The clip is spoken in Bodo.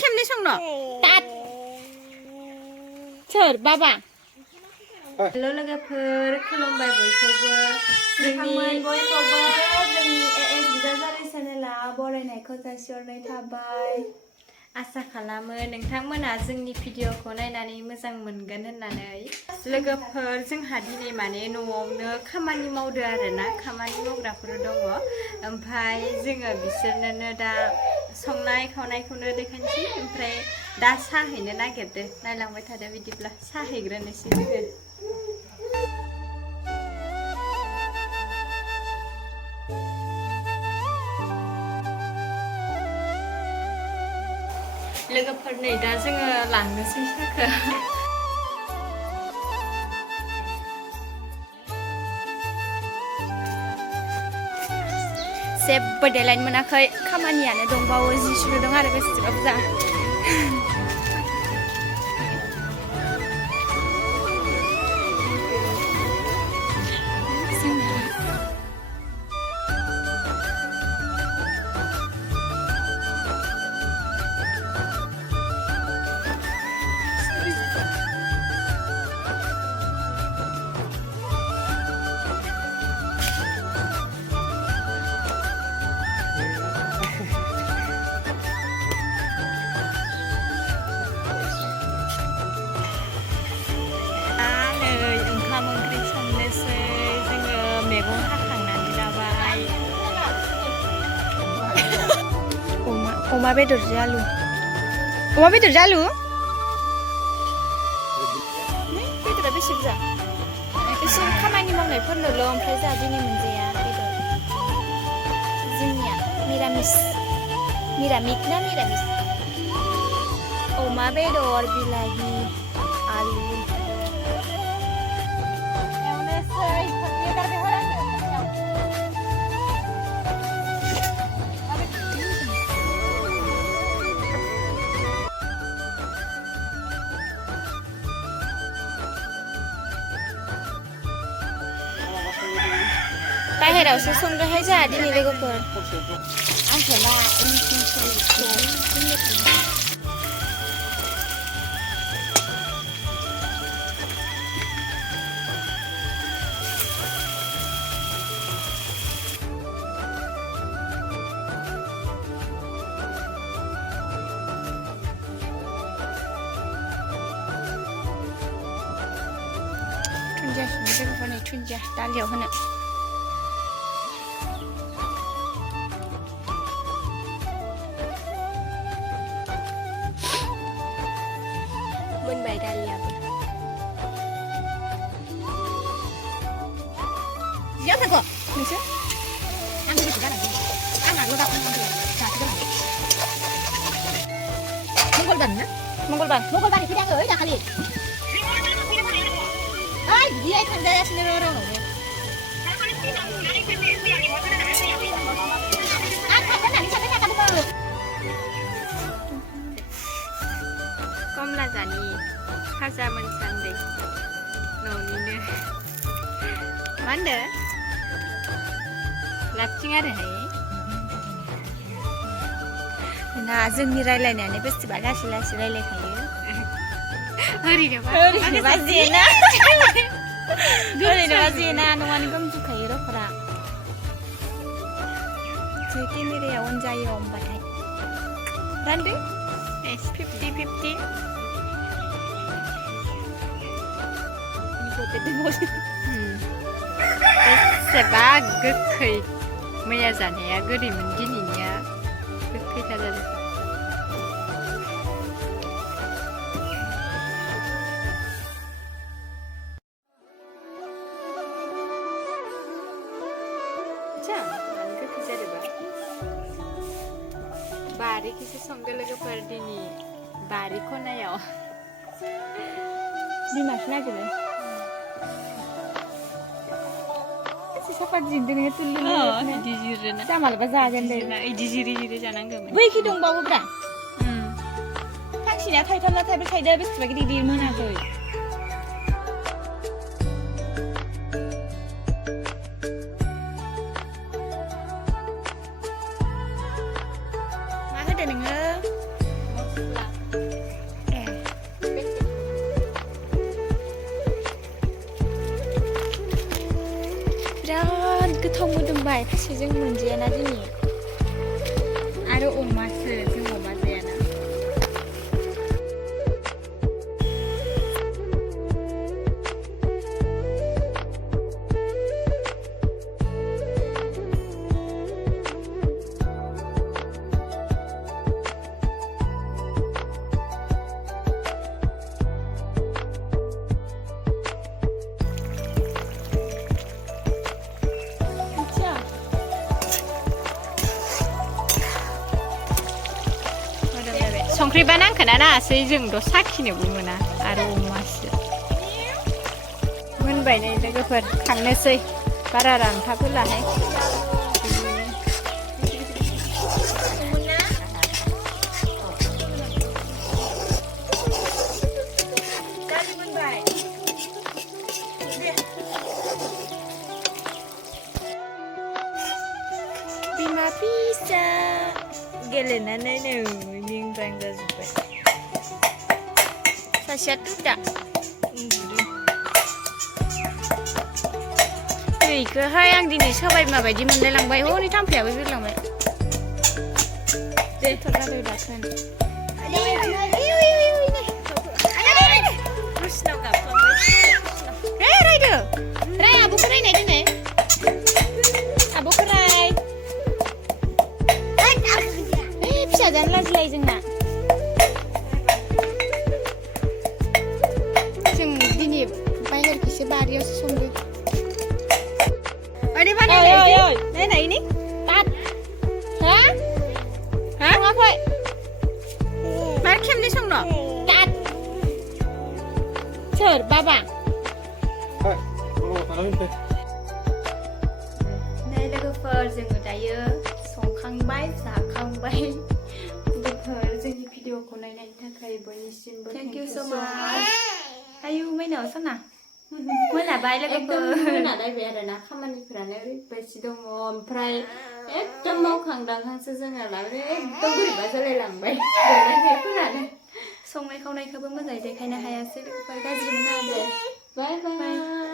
खेमनै संनो तात सोर बाबा हेल' लोगोफोर खुलुमबाय बयखौबो जोंनि एएस बिबाजारि चेनेला बरायनायखौ जासिहरनाय थाबाय आसा खालामो नोंथांमोना जोंनि भिडिअखौ नायनानै मोजां मोनगोन होननानै लोगोफोर जोंहा दिनै माने न'आवनो खामानि मावदो आरोना खामानि मावग्राफोर दङ ओमफ्राय जोङो बिसोरनो दा संनाय खावनायखौनो देखायनोसै ओमफ्राय दा साहा हैनो नागिरदो नायलांबाय थादो बिदिब्ला साहा हैग्रोनोसै जोङो लोगोफोर नै दा जोङो लांनोसै साखो जेबो देलायनो मोनाखै खामानियानो दंबावो जि सुनो दं आरो बेसेबा बुरजा ओंखाम ओंख्रि संनोसै जोङो मैगं हाखांनानै लाबाय अमा बेदरजों आलु बेदरा बेसे बुरजा बिसोर खामानि मावनायफोरनोल' ओमफ्राय जोंहा दिनै मोनजाया बेदर जोंनिया मिरामिस ना मिरामिस अमा बेदर बिलाहि आलु बाहेरावसो संदोंहाय जोंहा दिनै लोगोफोर आंखौला थुन्दिया संनो लोगोफोर नै थुन्दिया दालियाव होनो मोनबाय दालियाबो जियाव थांगौ नोंसोर आं गोसो जानांगौ आंहाल' दाखौ जासो जानांगौ मंगलबारनि फैदों आङो दाखालि ओइ बिदिहाय थांजायासिनो रावनावनो आं थांगोन होननानै सानबाय थाखादोंमोन कमला जानि फाजा मोनसान्दै न'निनो मा होनदो लाबथिं आरोहाय ना जोंनि रायलायनायानो बेसेबा लासै रायलायखायो ओरैनोबा जेना नङानो गोमजुखायो र'फोरा जे केमेराया अन जायो होमबाथाय रानदो 50-50 बेसेबा गोखै मैया जानाया गोदैमोन दिनैनिया गोखैथार जादों बारिखौसो संदो लोगोफोर दिनै बारि खनायाव बिमासो नागिरो साफात जिरदो नोङो तुल्लु इदि जिरोना जा मालाबा जागोन दे इदि जिरि जानांगौमोन बैखि दंबावोब्रा फांसेना थाइथाम ना थाइब्रै थाइदो बेसेबा गिदिर मोनाखै बिराद गोथाव मोदोमबाय थाइसेजों मोनजायाना दिनै आरो अमासो जों अमा जायाना संख्रिबा नांखोना नाङासै जोंथ' साखिनोबो मोना आरो अमासो मोनबाय नै लोगोफोर खांनोसै बारा रानथाबहोलाहाय बिमा फिसा गेलेनानै नै मिंग्रां जाजोब्बाय सासेया तुदा उन्दुदों दैखौहाय आं दिनै सबाय माबायदि मोनलाय लांबाय हनै थाम्फैयाबो बिरलांबाय दे थरनानै दाखोन कृष्णआव गाबफ्लांबाय रायदो राय आब'खौ रायनाय दिनै आब'खौ राय फिसा जानो लाजिलाय जोंना जों दिनै बाहेरखौसो बारियावसो संदों ओरैबा नायनाय नि तात हा हा सङाखै मार खेमनि संनो तात सोर बाबा नै लोगोफोर जोङो दायो संखांबाय जाखांबाय लोगोफोर जोंनि भिडिअखौ नायनायनि थाखाय बयनिसिमबो थेंक इउ सो माच आयु माइनाव साना मोनाबाय लोगोफोर मोनालायबाय आरोना खामानिफोरानो ओरैबायदि दङ ओमफ्राय एकदम मावखांदांहांसो जोङो एकदम बोरैबा जालायलांबाय देलायनायफोरानो संनाय खावनायखौबो मोजाङै देखायनो हायासै लोगोफोर गाज्रि मोना दे बाय बाय